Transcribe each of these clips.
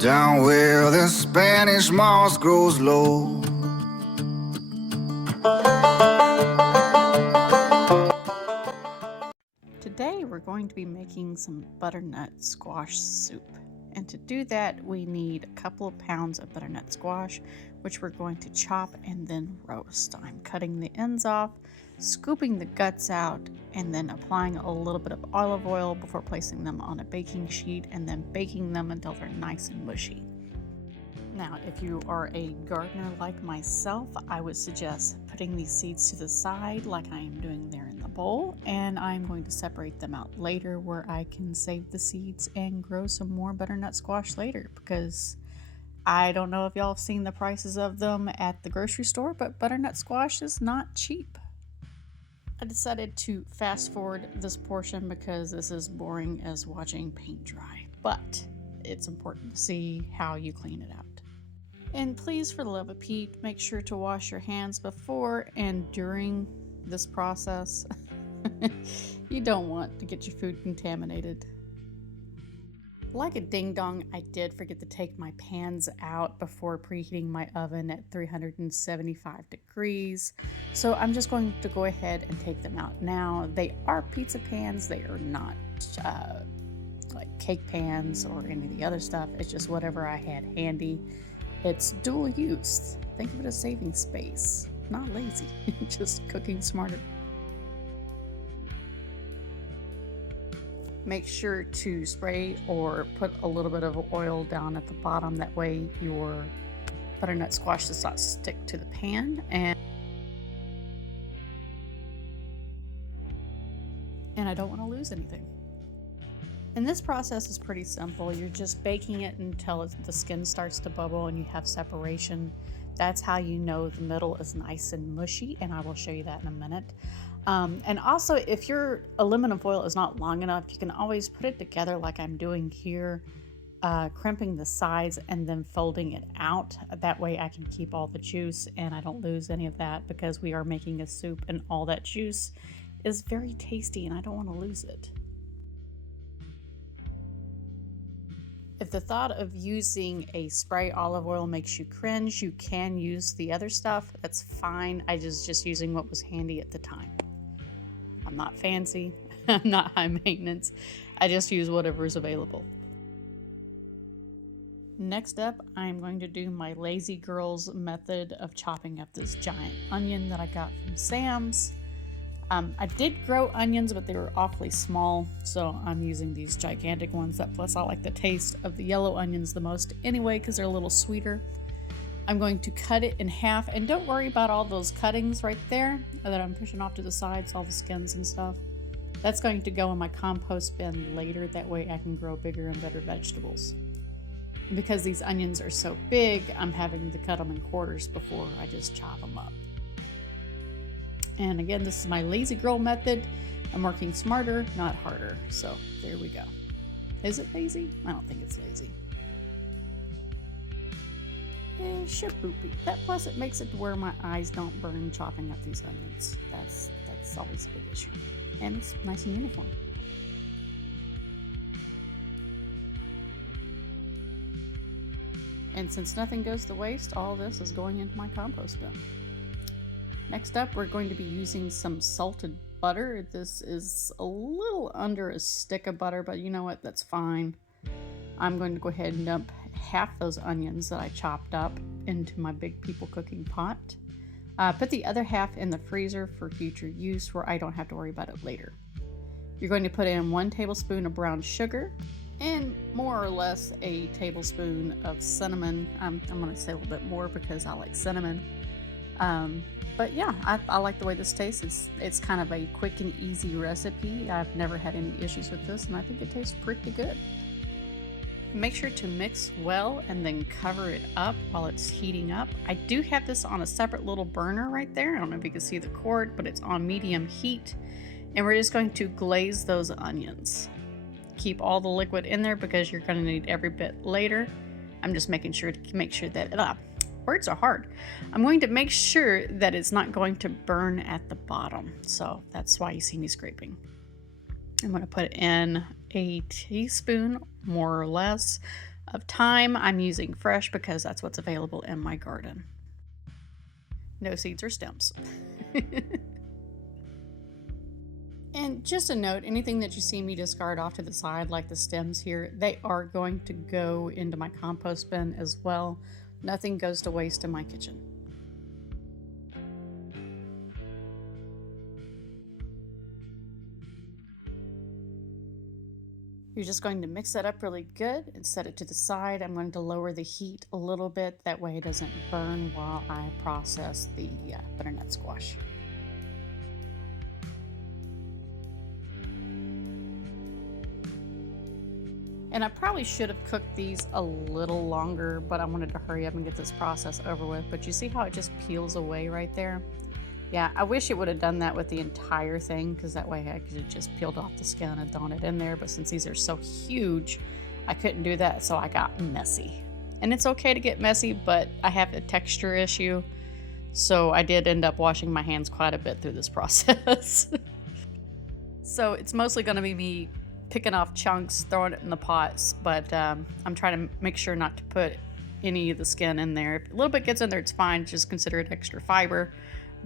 down where the Spanish moss grows low. Today we're going to be making some butternut squash soup. And to do that, we need a couple of pounds of butternut squash, which we're going to chop and then roast. I'm cutting the ends off, scooping the guts out, and then applying a little bit of olive oil before placing them on a baking sheet and then baking them until they're nice and mushy. Now, if you are a gardener like myself, I would suggest putting these seeds to the side like I am doing there in the bowl, and I'm going to separate them out later where I can save the seeds and grow some more butternut squash later, because I don't know if y'all have seen the prices of them at the grocery store, but butternut squash is not cheap. I decided to fast forward this portion because this is boring as watching paint dry, but it's important to see how you clean it out. And please, for the love of Pete, make sure to wash your hands before and during this process. You don't want to get your food contaminated. Like a ding-dong, I did forget to take my pans out before preheating my oven at 375 degrees. So I'm just going to go ahead and take them out now. They are pizza pans. They are not like cake pans or any of the other stuff. It's just whatever I had handy. It's dual use. Think of it as saving space. Not lazy, just cooking smarter. Make sure to spray or put a little bit of oil down at the bottom. That way your butternut squash does not stick to the pan. And I don't want to lose anything. And this process is pretty simple. You're just baking it until the skin starts to bubble and you have separation. That's how you know the middle is nice and mushy, and I will show you that in a minute. And also, if your aluminum foil is not long enough, you can always put it together like I'm doing here, crimping the sides and then folding it out. That way I can keep all the juice and I don't lose any of that, because we are making a soup and all that juice is very tasty and I don't want to lose it. If the thought of using a spray olive oil makes you cringe, you can use the other stuff. That's fine. I was just using what was handy at the time. I'm not fancy. I'm not high maintenance. I just use whatever is available. Next up, I'm going to do my lazy girl's method of chopping up this giant onion that I got from Sam's. I did grow onions, but they were awfully small, so I'm using these gigantic ones. Plus I like the taste of the yellow onions the most anyway, because they're a little sweeter. I'm going to cut it in half, and don't worry about all those cuttings right there that I'm pushing off to the sides, all the skins and stuff. That's going to go in my compost bin later. That way I can grow bigger and better vegetables. Because these onions are so big, I'm having to cut them in quarters before I just chop them up. And again, this is my lazy girl method. I'm working smarter, not harder. So there we go. Is it lazy? I don't think it's lazy. Shaboopy. That plus it makes it to where my eyes don't burn chopping up these onions. That's always a big issue. And it's nice and uniform. And since nothing goes to waste, all this is going into my compost bin. Next up, we're going to be using some salted butter. This is a little under a stick of butter, but you know what? That's fine. I'm going to go ahead and dump half those onions that I chopped up into my big people cooking pot. Put the other half in the freezer for future use where I don't have to worry about it later. You're going to put in 1 tablespoon of brown sugar and more or less a tablespoon of cinnamon. I'm going to say a little bit more because I like cinnamon. But yeah, I like the way this tastes. It's kind of a quick and easy recipe. I've never had any issues with this, and I think it tastes pretty good. Make sure to mix well and then cover it up while it's heating up. I do have this on a separate little burner right there. I don't know if you can see the cord, but it's on medium heat. And we're just going to glaze those onions. Keep all the liquid in there because you're going to need every bit later. I'm just making sure to make sure that words are hard. I'm going to make sure that it's not going to burn at the bottom. So that's why you see me scraping. I'm going to put in a teaspoon, more or less, of thyme. I'm using fresh because that's what's available in my garden. No seeds or stems. And just a note, anything that you see me discard off to the side, like the stems here, they are going to go into my compost bin as well. Nothing goes to waste in my kitchen. You're just going to mix that up really good and set it to the side. I'm going to lower the heat a little bit. That way it doesn't burn while I process the butternut squash. And I probably should have cooked these a little longer, but I wanted to hurry up and get this process over with. But you see how it just peels away right there? Yeah, I wish it would have done that with the entire thing, because that way I could have just peeled off the skin and thrown it in there. But since these are so huge, I couldn't do that, so I got messy. And it's okay to get messy, but I have a texture issue, so I did end up washing my hands quite a bit through this process. So it's mostly going to be me picking off chunks, throwing it in the pots, but I'm trying to make sure not to put any of the skin in there. If a little bit gets in there, it's fine. Just consider it extra fiber.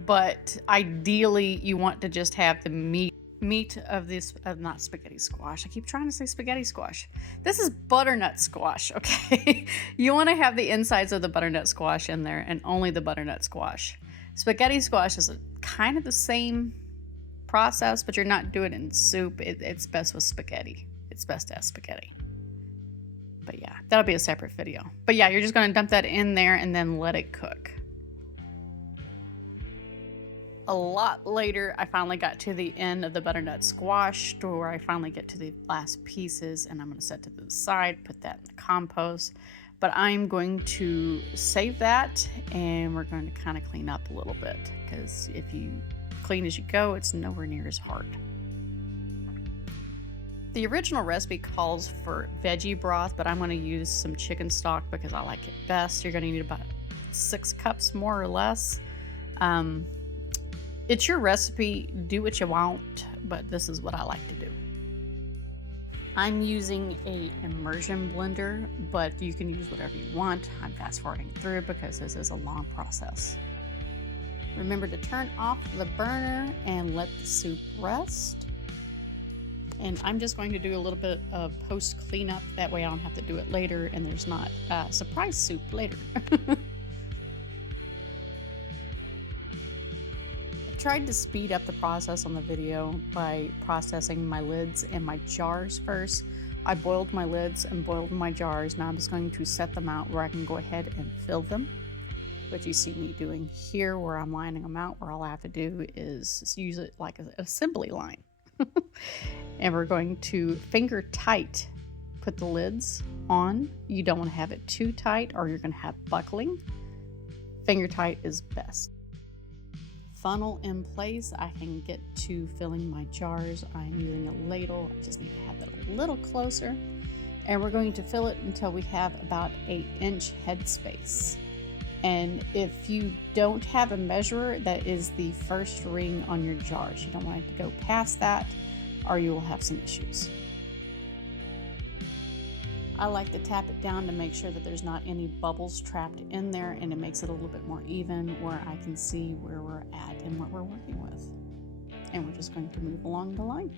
But ideally, you want to just have the meat of this, not spaghetti squash. I keep trying to say spaghetti squash. This is butternut squash, okay? You want to have the insides of the butternut squash in there, and only the butternut squash. Spaghetti squash is kind of the same process, but you're not doing it in soup. It's best with spaghetti. It's best to have spaghetti. But yeah, that'll be a separate video. But yeah, you're just going to dump that in there and then let it cook. A lot later, I finally got to the end of the butternut squash, to where I finally get to the last pieces, and I'm going to set to the side, put that in the compost. But I'm going to save that, and we're going to kind of clean up a little bit, because if you clean as you go, it's nowhere near as hard. The original recipe calls for veggie broth, but I'm going to use some chicken stock because I like it best. You're going to need about 6 cups, more or less. It's your recipe, do what you want, but this is what I like to do. I'm using a immersion blender, but you can use whatever you want. I'm fast forwarding through because this is a long process. Remember to turn off the burner and let the soup rest. And I'm just going to do a little bit of post cleanup. That way I don't have to do it later and there's not surprise soup later. Tried to speed up the process on the video by processing my lids and my jars first. I boiled my lids and boiled my jars. Now I'm just going to set them out where I can go ahead and fill them. What you see me doing here, where I'm lining them out, where all I have to do is use it like an assembly line. And we're going to finger tight put the lids on. You don't want to have it too tight or you're going to have buckling. Finger tight is best. Funnel in place, I can get to filling my jars. I'm using a ladle. I just need to have that a little closer. And we're going to fill it until we have about 8-inch headspace. And if you don't have a measurer, that is the first ring on your jars. You don't want it to go past that or you will have some issues. I like to tap it down to make sure that there's not any bubbles trapped in there, and it makes it a little bit more even where I can see where we're at and what we're working with. And we're just going to move along the line.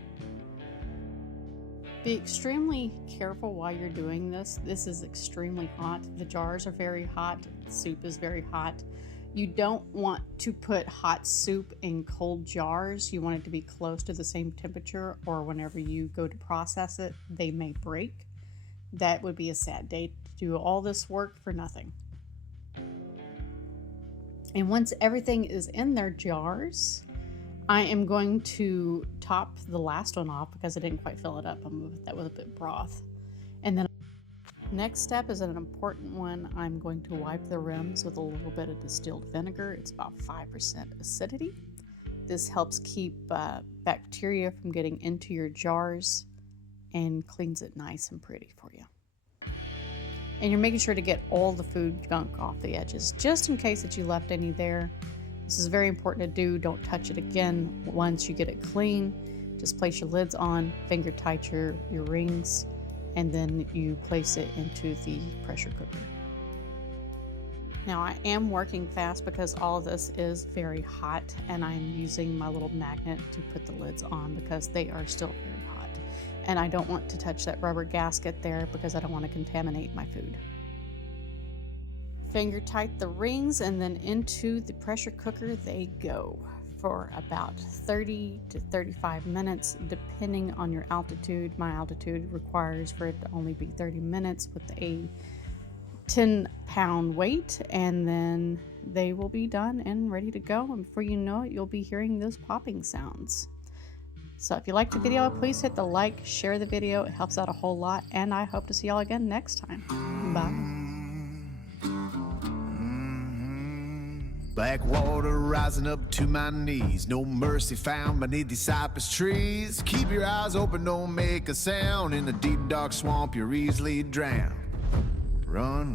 Be extremely careful while you're doing this. This is extremely hot. The jars are very hot. The soup is very hot. You don't want to put hot soup in cold jars. You want it to be close to the same temperature, or whenever you go to process it, they may break. That would be a sad day to do all this work for nothing. And once everything is in their jars, I am going to top the last one off because I didn't quite fill it up. I'm going to put that with a bit of broth. And then next step is an important one. I'm going to wipe the rims with a little bit of distilled vinegar. It's about 5% acidity. This helps keep bacteria from getting into your jars and cleans it nice and pretty for you. And you're making sure to get all the food gunk off the edges, just in case that you left any there. This is very important to do. Don't touch it again once you get it clean. Just place your lids on, finger tight your rings, and then you place it into the pressure cooker. Now I am working fast because all of this is very hot, and I'm using my little magnet to put the lids on because they are still very hot. And I don't want to touch that rubber gasket there because I don't want to contaminate my food. Finger tight the rings, and then into the pressure cooker they go for about 30 to 35 minutes depending on your altitude. My altitude requires for it to only be 30 minutes with a 10-pound weight, and then they will be done and ready to go, and before you know it, you'll be hearing those popping sounds. So if you liked the video, please hit the like, share the video. It helps out a whole lot, and I hope to see y'all again next time. Bye. Black water rising up to my knees. No mercy found beneath these cypress trees. Keep your eyes open, don't make a sound. In the deep dark swamp you're easily drowned. Run.